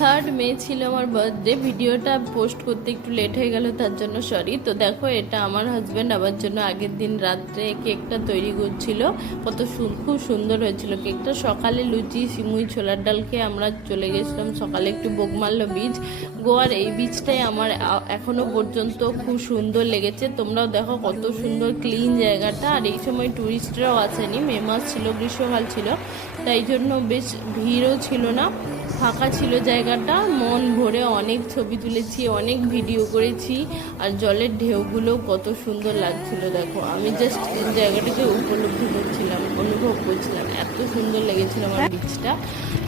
3 মে ছিল আমার বার্থডে। ভিডিওটা পোস্ট করতে একটু লেট হয়ে গেল, তার জন্য সরি। তো দেখো, এটা আমার হাজব্যান্ড আমার জন্য আগের দিন রাত্রে কেকটা তৈরি করছিল। খুব সুন্দর হয়েছিল কেকটা। সকালে লুচি, সিমুই, ছোলার ডাল খেয়ে আমরা চলে গেছিলাম সকালে একটু বোগমাল্লো বিচ। গোয়ার এই বিচটাই আমার এখনো পর্যন্ত খুব সুন্দর লেগেছে। তোমরাও দেখো কত সুন্দর ক্লিন জায়গাটা। আর এই সময় টুরিস্টরাও আসেনি, মে মাস ছিল, গ্রীষ্মকাল ছিল, তাই জন্য বেশ ভিড়ও ছিল না, ফাঁকা ছিল জায়গাটা। মন ভরে অনেক ছবি তুলেছি, অনেক ভিডিও করেছি। আর জলের ঢেউগুলো কত সুন্দর লাগছিল দেখো। আমি জাস্ট জায়গাটাকে উপলব্ধি করছিলাম, অনুভব করছিলাম, এত সুন্দর লেগেছিল আমার বিচটা।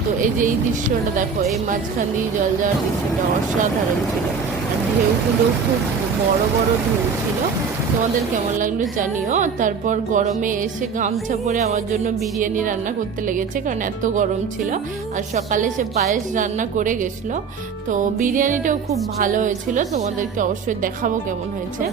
তো এই যে এই দৃশ্যটা দেখো, এই মাঝখান দিয়ে জল যাওয়ার দৃশ্যটা অসাধারণ ছিল। আর ঢেউগুলো খুব বড় বড় ঢেউ ছিল। তোমাদের কেমন লাগলো জানিও। তারপর গরমে এসে গামছা পরে আমার জন্য বিরিয়ানি রান্না করতে লেগেছে, কারণ এত গরম ছিল। আর সকালে সে পায়েস রান্না করে গেছিলো। তো বিরিয়ানিটাও খুব ভালো হয়েছিল, তোমাদেরকে অবশ্যই দেখাবো কেমন হয়েছে।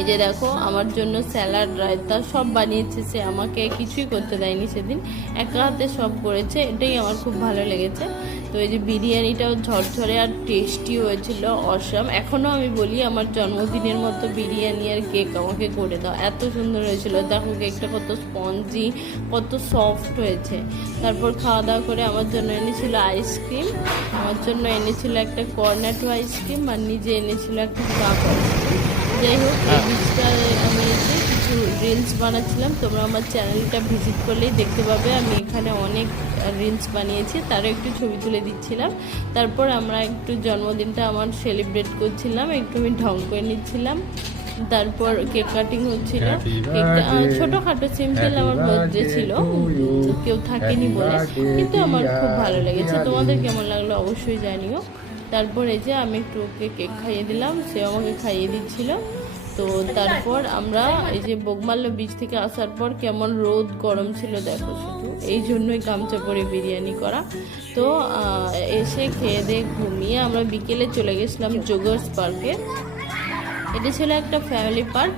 এই যে দেখো, আমার জন্য স্যালাড, রায়তা সব বানিয়েছে সে, আমাকে কিছুই করতে দেয়নি সেদিন, একা হাতে সব করেছে। এটাই আমার খুব ভালো লেগেছে। তো এই যে বিরিয়ানিটাও ঝরঝরে আর টেস্টি হয়েছিল, অসাম। এখনও আমি বলি আমার জন্মদিনের মতো বিরিয়ানি আর কেক আমাকে করে দাও, এত সুন্দর হয়েছিল। দেখো কেকটা কত স্পঞ্জি, কত সফট হয়েছে। তারপর খাওয়া দাওয়া করে আমার জন্য এনেছিল আইসক্রিম, আমার জন্য এনেছিল একটা কর্নেটো আইসক্রিম, আর নিজে এনেছিল একটা কাপ আইসক্রিম। যাই হোক, এই বিচটায় আমি এসে কিছু রিলস বানাচ্ছিলাম। তোমরা আমার চ্যানেলটা ভিজিট করলেই দেখতে পাবে, আমি এখানে অনেক রিলস বানিয়েছি, তারও একটু ছবি তুলে দিচ্ছিলাম। তারপর আমরা একটু জন্মদিনটা আমার সেলিব্রেট করছিলাম, একটু আমি ঢং করে নিচ্ছিলাম। তারপর কেক কাটিং হচ্ছিল। কেকটা ছোটোখাটো সিম্পল আমার বার্থডে ছিল, কেউ থাকেনি বলে, কিন্তু আমার খুব ভালো লেগেছে। তোমাদের কেমন লাগলো অবশ্যই জানিও। তারপর এই যে আমি একটু ওকে কেক খাইয়ে দিলাম, সে আমাকে খাইয়ে দিচ্ছিল। তো তারপর আমরা এই যে বোগমাল্লো বিচ থেকে আসার পর কেমন রোদ গরম ছিল দেখো, শুধু এই জন্যই গামছা পরে বিরিয়ানি করা। তো এসে খেয়ে দিয়ে ঘুমিয়ে আমরা বিকেলে চলে গেছিলাম জোগার্স পার্কে। এটা ছিল একটা ফ্যামিলি পার্ক,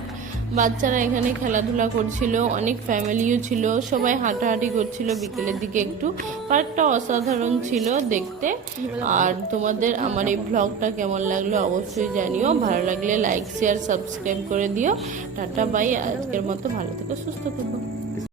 বাচ্চারা এখানে খেলাধুলা করছিল, অনেক ফ্যামিলিও ছিল, সবাই হাঁটাহাঁটি করছিল বিকেলের দিকে একটু। পার্কটা অসাধারণ ছিল দেখতে। আর তোমাদের আমার এই ব্লগটা কেমন লাগলো অবশ্যই জানিও। ভালো লাগলে লাইক, শেয়ার, সাবস্ক্রাইব করে দিও। টাটা বাই, আজকের মতো ভালো থেকো, সুস্থ থেকো।